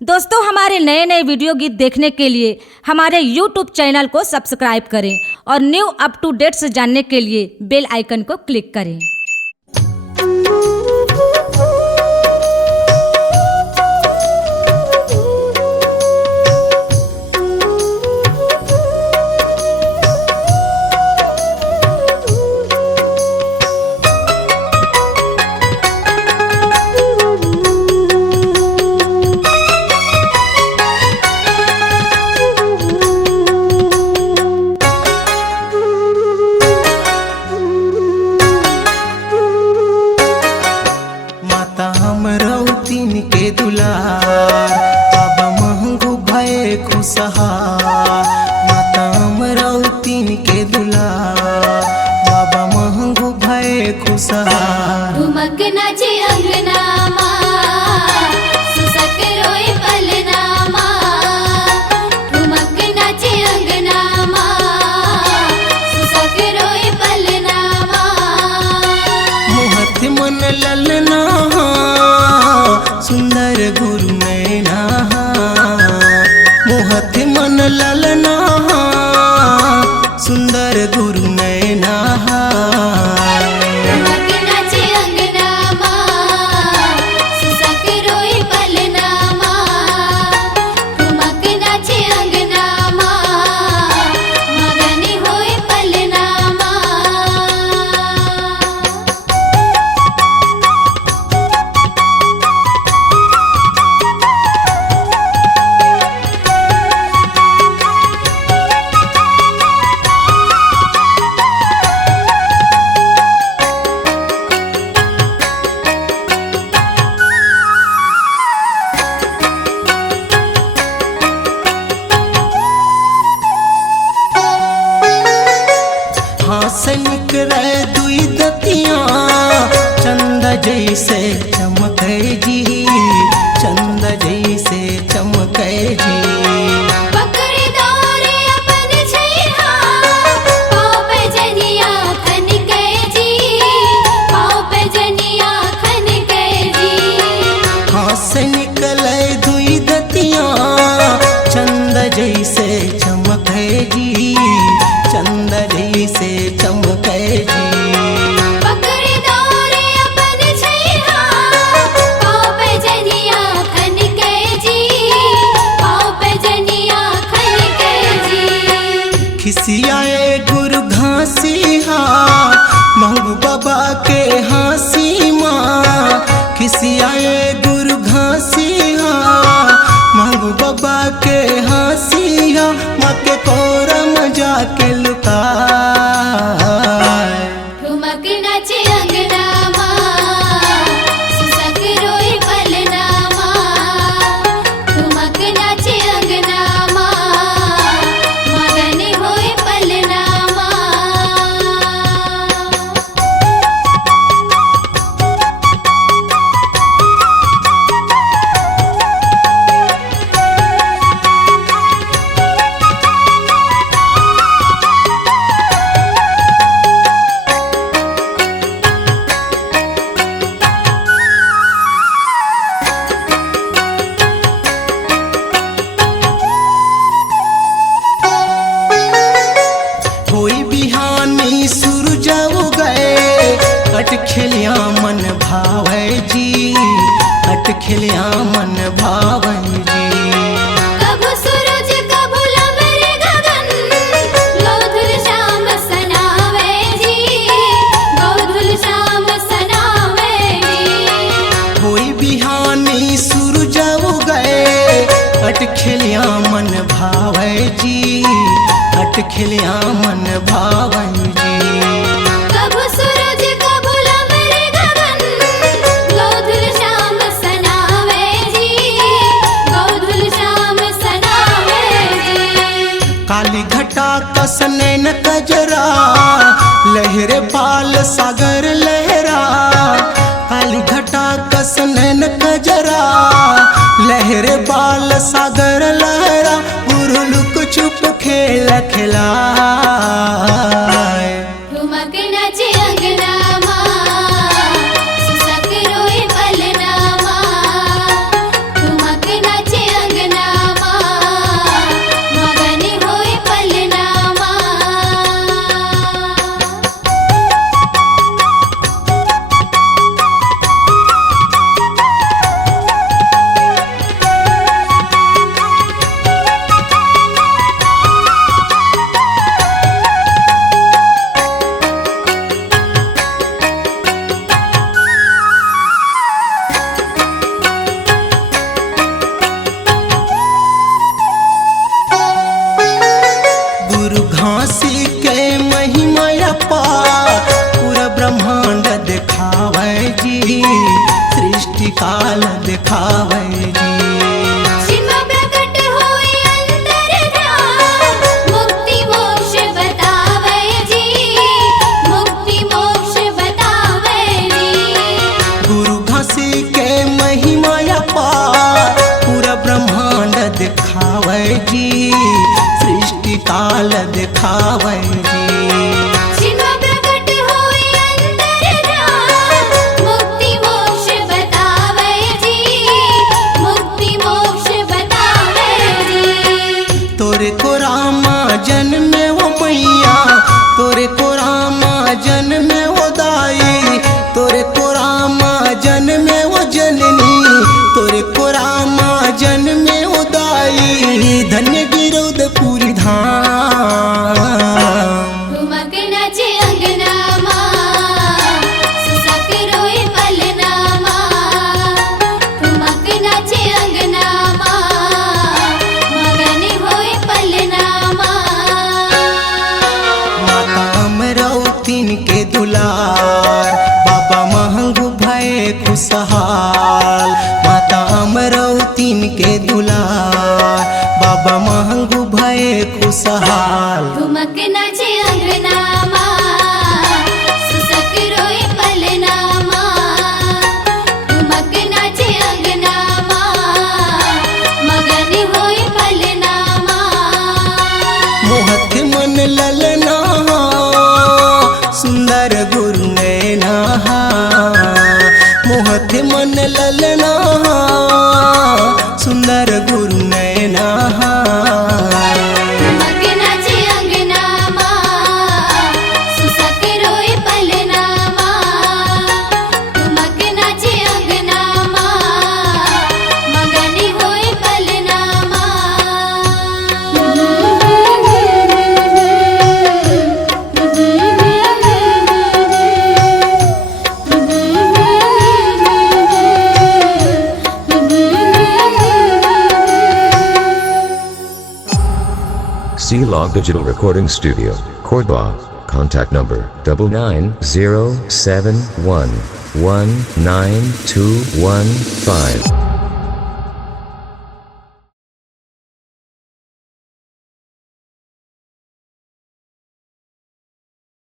दोस्तों, हमारे नए नए वीडियो गीत देखने के लिए हमारे YouTube चैनल को सब्सक्राइब करें और न्यू अप टू डेट्स जानने के लिए बेल आइकन को क्लिक करें। के दुलार बाबा महंगू भये खुशहार, माता अमरावतीन के दुलार बाबा महंगू भये खुशहार। ठुमक नाचे अंगना माँ, सुसक रोए पलना माँ। ठुमक नाचे अंगना माँ, सुसक रोए पलना माँ। मोहत मन ललना सुंदर गुरु नैना, मोहत मन ललना सुंदर गुरु नैना। ठुमक नाचे अंगना माँ, सुसक रोए पलना माँ। ठुमक नाचे अंगना माँ, मगन होए पलना माँ। हासनिक रे दुई दतिया चंद जैसे चमकै जी, चंद जैसे चमकै जी। पकड़ दौरे अपन छैहा, पाँव पे जनिया खनकै जी, पाँव पे जनिया खनकै जी। हासनिक रे दुई दतिया चंद जैसे चमकै जी, चंद जैसे चमकै जी। पकड़ दौरे अपन छैहा, पाँव पे जनिया खनकै जी, पाँव पे जनिया खनकै जी। खिसियाए गुरु घासिया महंगू बाबा के हाँसी माँ, खिसियाए गुरु घासिया महंगू बाबा के हाँसिया। माँ के कोरम जाके लुका ठुमक नाचे अंगना माँ, सुसक रोए पलना माँ। ठुमक नाचे अंगना माँ, मगन होए पलना माँ। होई बिहानी सूरज उगए, अट खिलिया मन भावै जी, अट खिलिया मन भावै जी। कभू सूरज कभू लमरे गगन, गौधुल शाम सनावे जी, गौधुल शाम सनावे जी। होई बिहानी सूरज उगए, अट खिलिया मन भावै जी, अट खिलिया मन भावै जी। कभू सूरज कभू लमरे गगन, गौधुल शाम सनावे जी, गौधुल शाम सनावे जी। काली घटा कस नैन कजरा लहरे पाल सागर लहरा, काली घटा कस नैन कजरा लहरे बाल सागर लहरा। गुरु लुक छुप खेल खिला ठुमक नाचे अंगना माँ, सुसक रोए पलना माँ। ठुमक नाचे जी सृष्टि काल दिखावे जी शिव प्रकट होई अंतर्याम मुक्ति मोक्ष बतावे जी मुक्ति मोक्ष बतावे जी तोरे को रामा जन्मे वो मैया तोरे को रामा जन्मे वो दाई तोरे को रामा जन्मे वो जननी तोरे को रामा जन्मे वो दाई धन्य गिरोद पूरी धाम ठुमक नाचे अंगना माँ सुसक रोए पलना माँ ठुमक नाचे अंगना माँ मगन होए पलना माँ माता अमरावतीन के दुलार बाबा महंगू भय खुशहाल माता अमरावतीन के दुलार बाबा महंगू भय खुशहाल ठुमक नाचे अंगना माँ सुसक रोए पलना माँ ठुमक नाचे अंगना माँ मगन होए पलना माँ मोहत मन ललना सुंदर गुरु नैना मोहत मन ललना सुंदर गुरु नैना ठुमक नाचे अंगना माँ सुसक रोए पलना माँ ठुमक नाचे अंगना माँ मगन होए पलना C-Log Digital Recording Studio, Cordoba. Contact number 99071192115.